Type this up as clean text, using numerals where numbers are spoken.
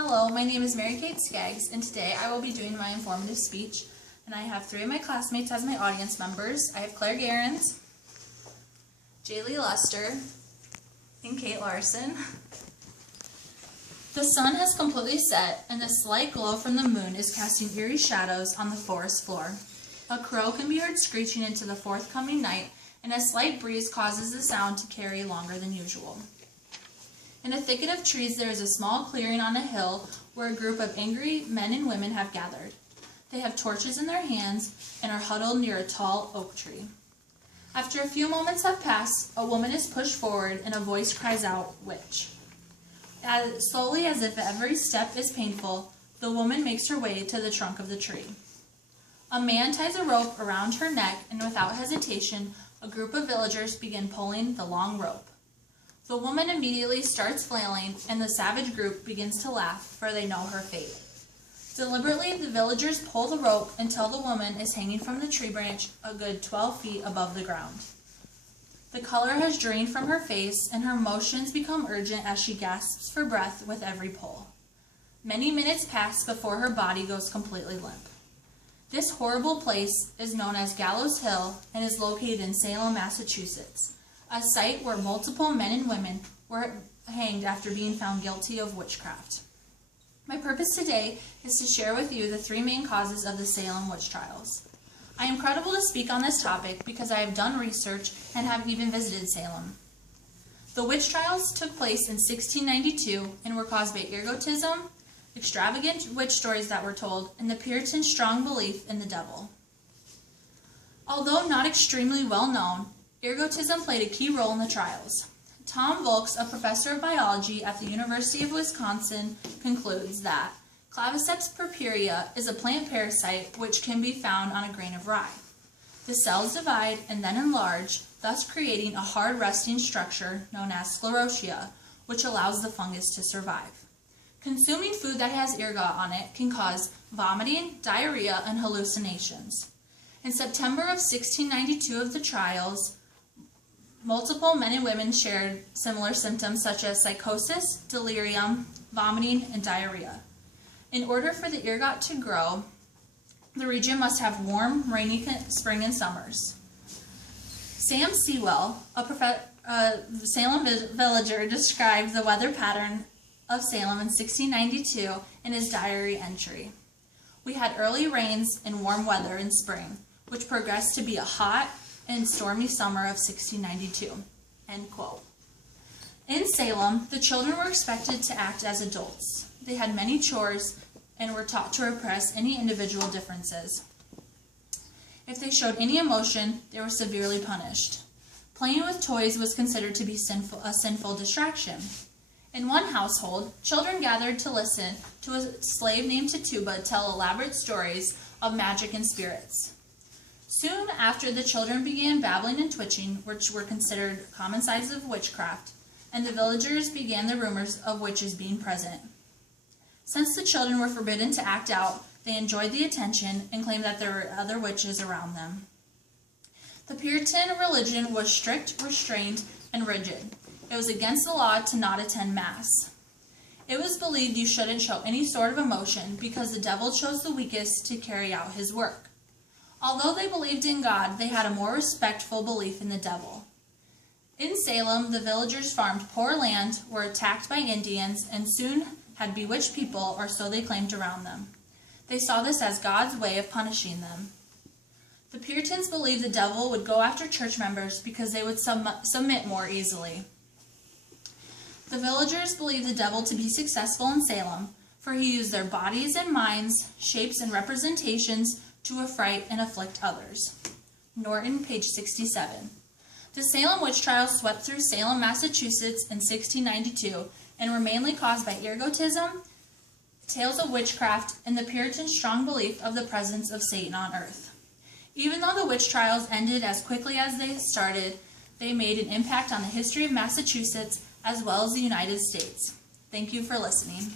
Hello, my name is Mary Kate Skaggs, and today I will be doing my informative speech. And I have three of my classmates as my audience members. I have Claire Garens, Jaylee Luster, and Kate Larson. The sun has completely set, and the slight glow from the moon is casting eerie shadows on the forest floor. A crow can be heard screeching into the forthcoming night, and a slight breeze causes the sound to carry longer than usual. In a thicket of trees there is a small clearing on a hill where a group of angry men and women have gathered. They have torches in their hands and are huddled near a tall oak tree. After a few moments have passed, a woman is pushed forward and a voice cries out, "Witch." As slowly as if every step is painful, the woman makes her way to the trunk of the tree. A man ties a rope around her neck, and without hesitation, a group of villagers begin pulling the long rope. The woman immediately starts flailing, and the savage group begins to laugh, for they know her fate. Deliberately, the villagers pull the rope until the woman is hanging from the tree branch a good 12 feet above the ground. The color has drained from her face, and her motions become urgent as she gasps for breath with every pull. Many minutes pass before her body goes completely limp. This horrible place is known as Gallows Hill and is located in Salem, Massachusetts, a site where multiple men and women were hanged after being found guilty of witchcraft. My purpose today is to share with you the three main causes of the Salem witch trials. I am credible to speak on this topic because I have done research and have even visited Salem. The witch trials took place in 1692 and were caused by ergotism, extravagant witch stories that were told, and the Puritans' strong belief in the devil. Although not extremely well known, ergotism played a key role in the trials. Tom Volks, a professor of biology at the University of Wisconsin, concludes that Claviceps purpurea is a plant parasite which can be found on a grain of rye. The cells divide and then enlarge, thus creating a hard resting structure known as sclerotia, which allows the fungus to survive. Consuming food that has ergot on it can cause vomiting, diarrhea, and hallucinations. In September of 1692 of the trials, multiple men and women shared similar symptoms such as psychosis, delirium, vomiting, and diarrhea. In order for the ergot to grow, the region must have warm, rainy spring and summers. Sam Sewell, a Salem villager, described the weather pattern of Salem in 1692 in his diary entry. "We had early rains and warm weather in spring, which progressed to be a hot and stormy summer of 1692. End quote. In Salem, the children were expected to act as adults. They had many chores and were taught to repress any individual differences. If they showed any emotion, they were severely punished. Playing with toys was considered to be a sinful distraction. In one household, children gathered to listen to a slave named Tituba tell elaborate stories of magic and spirits. Soon after, the children began babbling and twitching, which were considered common signs of witchcraft, and the villagers began the rumors of witches being present. Since the children were forbidden to act out, they enjoyed the attention and claimed that there were other witches around them. The Puritan religion was strict, restrained, and rigid. It was against the law to not attend Mass. It was believed you shouldn't show any sort of emotion because the devil chose the weakest to carry out his work. Although they believed in God, they had a more respectful belief in the devil. In Salem, the villagers farmed poor land, were attacked by Indians, and soon had bewitched people, or so they claimed around them. They saw this as God's way of punishing them. The Puritans believed the devil would go after church members because they would submit more easily. The villagers believed the devil to be successful in Salem, for he used their bodies and minds, shapes and representations to affright and afflict others. Norton, page 67. The Salem witch trials swept through Salem, Massachusetts in 1692 and were mainly caused by ergotism, tales of witchcraft, and the Puritans' strong belief of the presence of Satan on earth. Even though the witch trials ended as quickly as they started, they made an impact on the history of Massachusetts as well as the United States. Thank you for listening.